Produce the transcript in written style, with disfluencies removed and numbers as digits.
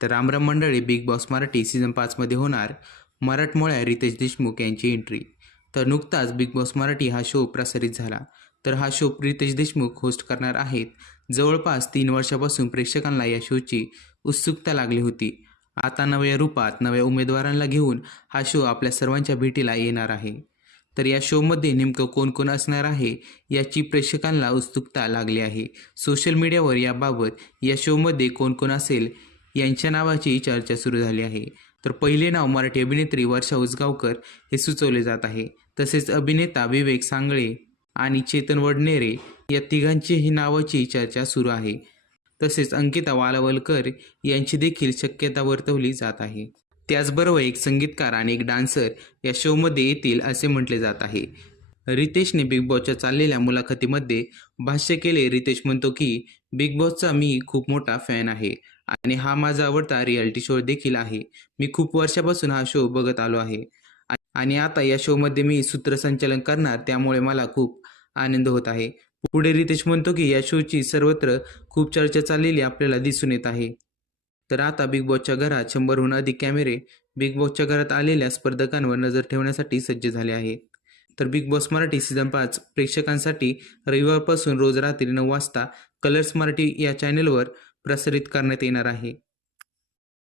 तर रामराम मंडळी, बिग बॉस मराठी सीझन 5 मध्ये होणार मराठमोळ्या रितेश देशमुख यांची एंट्री. तर नुकताच बिग बॉस मराठी हा शो प्रसारित झाला. तर हा शो रितेश देशमुख होस्ट करणार आहेत. जवळपास 3 वर्षापासून प्रेक्षकांना या शोची उत्सुकता लागली होती. आता नव्या रूपात नव्या उमेदवारांना घेऊन हा शो आपल्या सर्वांच्या भेटीला येणार आहे. तर या शोमध्ये नेमकं कोण कोण असणार आहे याची प्रेक्षकांना उत्सुकता लागली आहे. सोशल मीडियावर याबाबत या शोमध्ये कोण कोण असेल यांच्या नावाची चर्चा सुरू झाली आहे. तर पहिले नाव मराठी अभिनेत्री वर्षा उसगावकर हे सुचवले जात आहे. तसेच अभिनेता विवेक सांगळे आणि चेतन वडनेरे या तिघांचीही नावाची चर्चा सुरू आहे. तसेच अंकिता वालावलकर यांची देखील शक्यता वर्तवली जात आहे. त्याचबरोबर एक संगीतकार आणि एक डान्सर या शोमध्ये येतील असे म्हटले जात आहे. रितेशने बिग बॉसच्या चाललेल्या मुलाखतीमध्ये भाष्य केले. रितेश म्हणतो की बिग बॉसचा मी खूप मोठा फॅन आहे आणि हा माझा आवडता रियालिटी शो देखील आहे. मी खूप वर्षापासून हा शो बघत आलो आहे आणि आता या शोमध्ये मी सूत्रसंचालन करणार, त्यामुळे मला खूप आनंद होत आहे. पुढे रितेश म्हणतो की या शोची सर्वत्र खूप चर्चा चाललेली आपल्याला दिसून येत आहे. तर आता बिग बॉसच्या घरात 100हून अधिक कॅमेरे बिग बॉसच्या घरात आलेल्या स्पर्धकांवर नजर ठेवण्यासाठी सज्ज झाले आहेत. तर बिग बॉस मराठी सीझन 5 प्रेक्षकांसाठी रविवारपासून रोज रात्री 9 वाजता कलर्स मराठी या चॅनेलवर प्रसारित करण्यात येणार आहे.